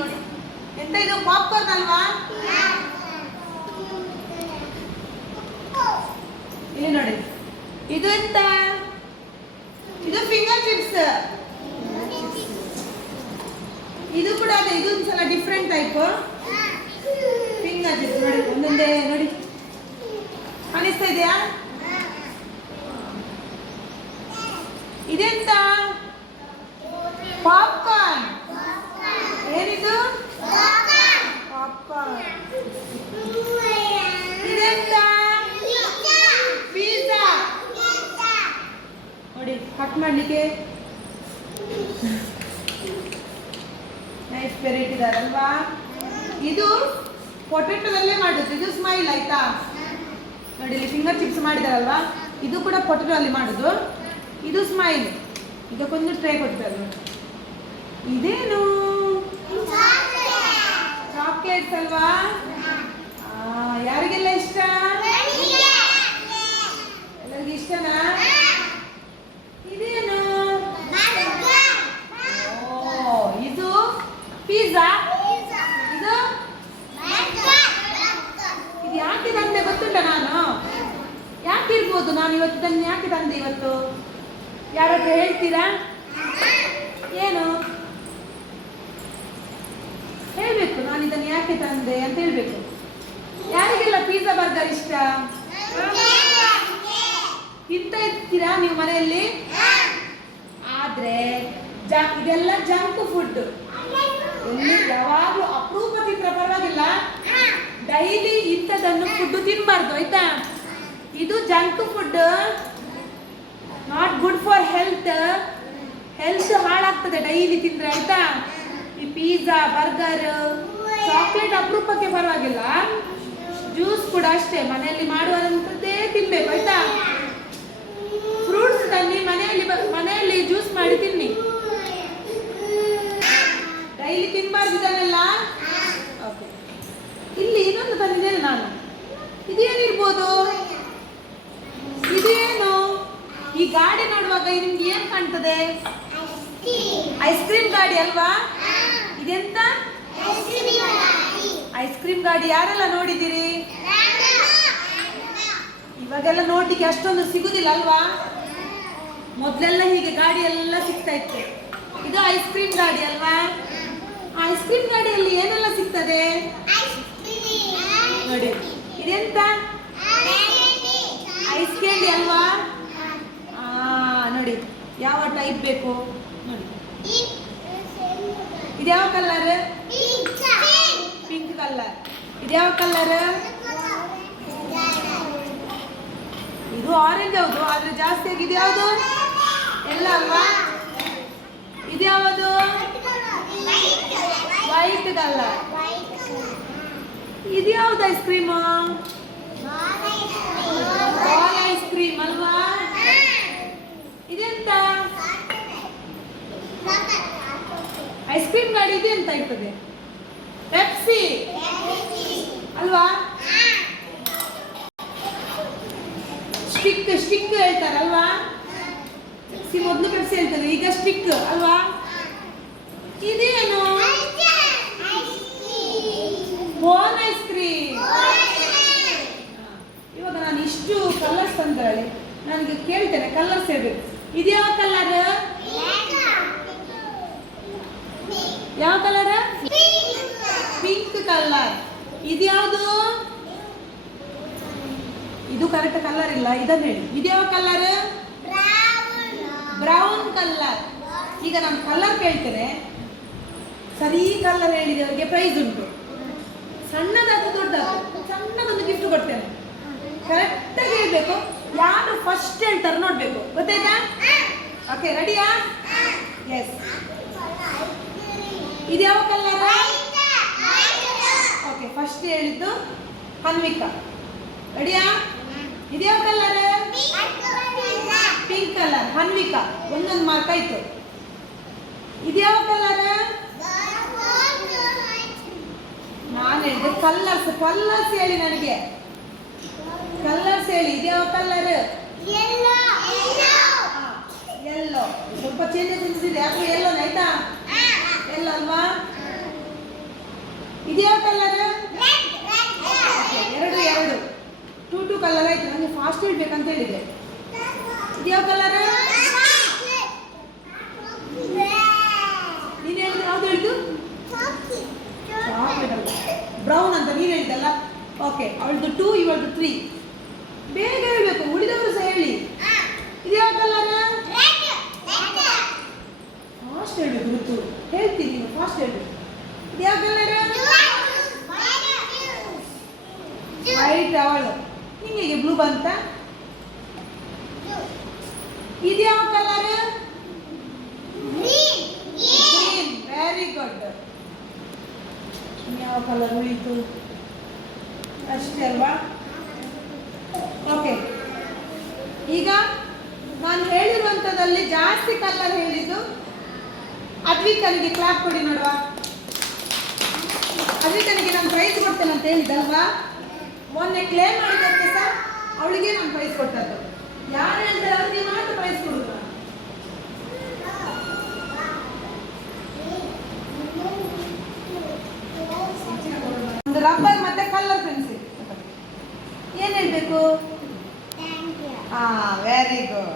ನೋಡಿ ಎಂತ ಇದು ಪಾಪ್ಕಾರ್ನ್ ಅಲ್ವಾ? ಇಲ್ಲಿ ನೋಡಿ ಇದು ಎಂತ? ಇದು ಫಿಂಗರ್ ಚಿಪ್ಸ್. ಇದು ಕೂಡ ಅದೇ, ಇದು ಒಂದ್ಸಲ ಡಿಫ್ರೆಂಟ್ ಟೈಪ್ ಫಿಂಗರ್ ಚಿಪ್ಸ್. ನೋಡಿ ಒಂದೊಂದೇ ನೋಡಿ ಕಾಣಿಸ್ತಾ ಇದೆಯಾ? ಇದೆಂತ? ಪಾಪ್ಕಾರ್ನ್. ಏನಿದು? ಪಾಪ್ಕಾರ್ನ್. ಇದೆಂತ? ಪಿಜ್ಜಾ. ನೋಡಿ ಕಟ್ ಮಾಡ್ಲಿಕ್ಕೆ ನೈಸ್ ವೆರೈಟಿ ಇದಾರಲ್ವಾ? ಇದು ಪೊಟೆಟೋದಲ್ಲೇ ಮಾಡುದು. ಇದು ಸ್ಮೈಲ್ ಆಯ್ತಾ? ನೋಡಿ ಇಲ್ಲಿ ಫಿಂಗರ್ ಚಿಪ್ಸ್ ಮಾಡಿದಾರಲ್ವಾ, ಇದು ಕೂಡ ಪೊಟೆಟೋ ಅಲ್ಲಿ ಮಾಡುದು. ಇದು ಸ್ಮೈಲ್. ಇದಕ್ಕೊಂದು ಟ್ರೇ ಕೊಡ್ತಾರೆ. ಇದೇನು? ಚಾಕ್ಲೇಟ್ಸ್ ಅಲ್ವಾ? ಯಾರಿಗೆಲ್ಲ ಇಷ್ಟ? ಎಲ್ಲರಿಗೂ ಇಷ್ಟನಾ? ಇದೇನು? ಇದು ಪಿಜ್ಜಾ. ಇದು ಇದು ಯಾಕೆ ತಂದೆ ಗೊತ್ತುಂಟ? ನಾನು ಯಾಕೆ ಇರ್ಬೋದು? ನಾನು ಇವತ್ತು ತಂದೆ ಯಾಕೆ ತಂದೆ ಇವತ್ತು? ಯಾರಾದ್ರೂ ಹೇಳ್ತೀರಾ? ಏನು ಹೇಳ್ಬೇಕು? ನಾನು ಇದನ್ನು ಯಾಕೆ ತಂದೆ ಅಂತ ಹೇಳ್ಬೇಕು. ಯಾರಿಗೆಲ್ಲ ಪಿಜ್ಜಾ ಬರ್ಗರ್ ಇಷ್ಟ? ತಿಂತಾ ಇರ್ತೀರಾ ನೀವು ಮನೆಯಲ್ಲಿ? ಆದ್ರೆ ಇದೆಲ್ಲ ಜಂಕ್ ಫುಡ್. ಯಾವಾಗ್ಲೂ ಅಪರೂಪ ತಿಂದ್ರೆ ಪರವಾಗಿಲ್ಲ, ಡೈಲಿ ಇಂಥದನ್ನು ಫುಡ್ ತಿನ್ಬಾರ್ದು ಆಯ್ತಾ? ಇದು junk food, not good for health. Health ಹಾಳಾಗ್ತದೆ ಡೈಲಿ ತಿಂದ್ರೆ ಆಯ್ತಾ? ಈ ಪಿಜ್ಜಾ, ಬರ್ಗರ್, ಚಾಕ್ಲೇಟ್ ಅಪರೂಪಕ್ಕೆ ಪರವಾಗಿಲ್ಲ. ಜ್ಯೂಸ್ ಕೂಡ ಅಷ್ಟೇ, ಮನೆಯಲ್ಲಿ ಮಾಡುವಂಥದ್ದೇ ತಿನ್ಬೇಕು ಆಯ್ತಾ? ಫ್ರೂಟ್ಸ್ ತನ್ನಿ, ಮನೆಯಲ್ಲಿ ಜ್ಯೂಸ್ ಮಾಡಿ ತಿನ್ನಿ. ಡೈಲಿ ತಿನ್ಬಾರ್ದು ಇದನ್ನೆಲ್ಲ. ಓಕೆ, ಇಲ್ಲಿ ಇನ್ನೊಂದು ತಂದಿದ್ದೇನೆ ನಾನು. ಇದೇನಿರ್ಬೋದು? ಇದೇನು? ಈ ಗಾಡಿ ನೋಡುವಾಗ ನಿಮ್ಗೆ ಏನ್ ಕಾಣ್ತದೆ? ಐಸ್ ಕ್ರೀಮ್ ಗಾಡಿ ಅಲ್ವಾ? ಇದೆಂತ? ಐಸ್ ಕ್ರೀಮ್ ಗಾಡಿ. ಯಾರೆಲ್ಲ ನೋಡಿದ್ದೀರಿ? ಇವಾಗೆಲ್ಲ ನೋಡ್ಲಿಕ್ಕೆ ಅಷ್ಟೊಂದು ಸಿಗುದಿಲ್ಲ ಅಲ್ವಾ? ಮೊದ್ಲೆಲ್ಲ ಹೀಗೆ ಗಾಡಿ ಎಲ್ಲ ಸಿಗ್ತಾ ಇತ್ತು. ಇದು ಐಸ್ ಕ್ರೀಮ್ ಗಾಡಿ ಅಲ್ವಾ? ಐಸ್ ಕ್ರೀಮ್ ಗಾಡಿಯಲ್ಲಿ ಏನೆಲ್ಲ ಸಿಗ್ತದೆ ನೋಡಿ. ಇದೆಂತ? ಐಸ್ ಕ್ಯಾಂಡಿ ಅಲ್ವಾ? ನೋಡಿ ಯಾವ ಟೈಪ್ ಬೇಕು ನೋಡಿ. ಇದ್ಯಾವ ಕಲರ್? Pink colour. ಇದ್ಯಾವ ಕಲರ್? ಇದು ಆರೆಂಜ್. ಹೌದು, ಆದ್ರೆ ಜಾಸ್ತಿ ಆಗಿ ಇದ್ಯಾವುದು? ಎಲ್ಲ ಅಲ್ವಾ? ಇದ್ಯಾವುದು? White colour. ಇದ್ಯಾವ್ದು ice cream? Ball ice cream ಅಲ್ವಾ? ಇದೆಂತ? ಐಸ್ ಕ್ರೀಮ್ ಗಾಡಿ ಇದೆ ಅಂತ ಇರ್ತದೆ. ಪೆಪ್ಸಿ ಅಲ್ವಾ? ಸ್ಟಿಕ್ ಹೇಳ್ತಾರಲ್ವಾ? ಪೆಪ್ಸಿ ಮೊದಲು ಪೆಪ್ಸಿ ಹೇಳ್ತಾರೆ, ಈಗ ಸ್ಟಿಕ್ ಅಲ್ವಾ? ಇದೇನು? Bone ice cream. ಇವಾಗ ನಾನು ಇಷ್ಟು ಕಲರ್ಸ್ ತಂದ್ರೆ ನನಗೆ ಕೇಳ್ತೇನೆ, ಕಲರ್ಸ್ ಹೇಳ್ಬೇಕು. ಇದ್ಯಾವ ಕಲರ್? ಯಾವ ಕಲರ್? Pink colour. ಇದ್ಯಾವುದು? ಇದು ಕರೆಕ್ಟ್ ಕಲರ್ ಇಲ್ಲ, ಇದನ್ನ ಹೇಳಿ. ಇದ್ಯಾವ ಕಲರ್? Brown colour. ಈಗ ನಾನು ಕಲರ್ ಕೇಳ್ತೇನೆ, ಸರಿ ಕಲರ್ ಹೇಳಿದವರಿಗೆ ಪ್ರೈಸ್ ಉಂಟು. ಸಣ್ಣದಾದ್ರು ದೊಡ್ಡದಾದ್ರು ಸಣ್ಣದೊಂದು ಗಿಫ್ಟ್ ಕೊಡ್ತೇನೆ. ಕರೆಕ್ಟಾಗಿ ಹೇಳ್ಬೇಕು. ಯಾರು ಫಸ್ಟ್ ಹೇಳ್ತಾರೆ ನೋಡ್ಬೇಕು, ಗೊತ್ತಾಯ್ತಾ? ಓಕೆ, ರೆಡಿಯಾ? ಎಸ್. ಇದ್ಯಾವ ಕಲರ್? ಓಕೆ, ಫಸ್ಟ್ ಹೇಳಿದ್ದು ಹನ್ವಿಕಾ. ರೆಡಿಯಾ? ಇದ್ಯಾವ ಕಲರ್? Pink colour. ಹನ್ವಿಕಾ ಒಂದೊಂದು ಮಾರ್ಕ್ ಆಯ್ತು. ಇದ್ಯಾವ ಕಲರ್? ನಾನು ಹೇಳಿದೆ ಕಲರ್ಸ್ ಹೇಳಿ ನನಗೆ. ಕಲರ್ಸ್ ಹೇಳಿ. ಇದ್ಯಾವ ಕಲರ್? ಎಲ್ಲೋ. ಸ್ವಲ್ಪ ಚೇಂಜಸ್ ಇದೆ, ಯಾಕೆ ಎಲ್ಲೋ ಆಯ್ತಾ? ಎಲ್ಲೋ ಅಲ್ವಾ? ಓಕೆ, ಅವಳದು 2, ಇವಳದು 3. ಬೇಗ ಹೇಳಬೇಕು, ಉಳಿದವರು ಸಹ ಹೇಳಿ. ಇದು ಯಾವ ಕಲರ್? ಫಾಸ್ಟ್ ಹೇಳಬೇಕು ಋತು. ಹೇಳ್ತೀನಿ, ನೀವು ಫಾಸ್ಟ್ ಹೇಳಬೇಕು. ಇದು ಯಾವ ಕಲರ್? ವೈಟ್. ಅವಳು ನಿಮಗೆ ಬ್ಲೂ ಬಂತ? ಇದು ಯಾವ ಕಲರ್? ಗ್ರೀನ್. Very good. ಯಾವ ಕಲರ್ ಉಳಿತು? ಅಷ್ಟೇ ಅಲ್ವಾ? ಓಕೆ, ಈಗ ನಾನು ಹೇಳಿರುವಂಥದ್ದಲ್ಲಿ ಜಾಸ್ತಿ ಕಲರ್ ಹೇಳಿದ್ದು ಅದ್ವಿಕನಿಗೆ ಕ್ಲಾಪ್ ಕೊಡಿ ನೋಡುವ. ಅದ್ವಿಕನಿಗೆ ನಾನು ಪ್ರೈಸ್ ಕೊಡ್ತೇನೆ ಅಂತ ಹೇಳಿದಲ್ವಾ? ಮೊನ್ನೆ ಕ್ಲೇಮ್ ಮಾಡಿದ್ದಕ್ಕೆ ಸಹ ಅವಳಿಗೆ ನಾನು ಪ್ರೈಸ್ ಕೊಟ್ಟದ್ದು. ಯಾರು ಹೇಳ್ತಾರೆ ಅವರಿಗೆ ಮಾತ್ರ ಪ್ರೈಸ್ ಕೊಡುದು. ಒಂದು ರಬ್ಬರ್ ಮತ್ತೆ ಕಲರ್ ಪೆನ್ಸಿಲ್. ಏನ್ ಹೇಳ್ಬೇಕು? Very good.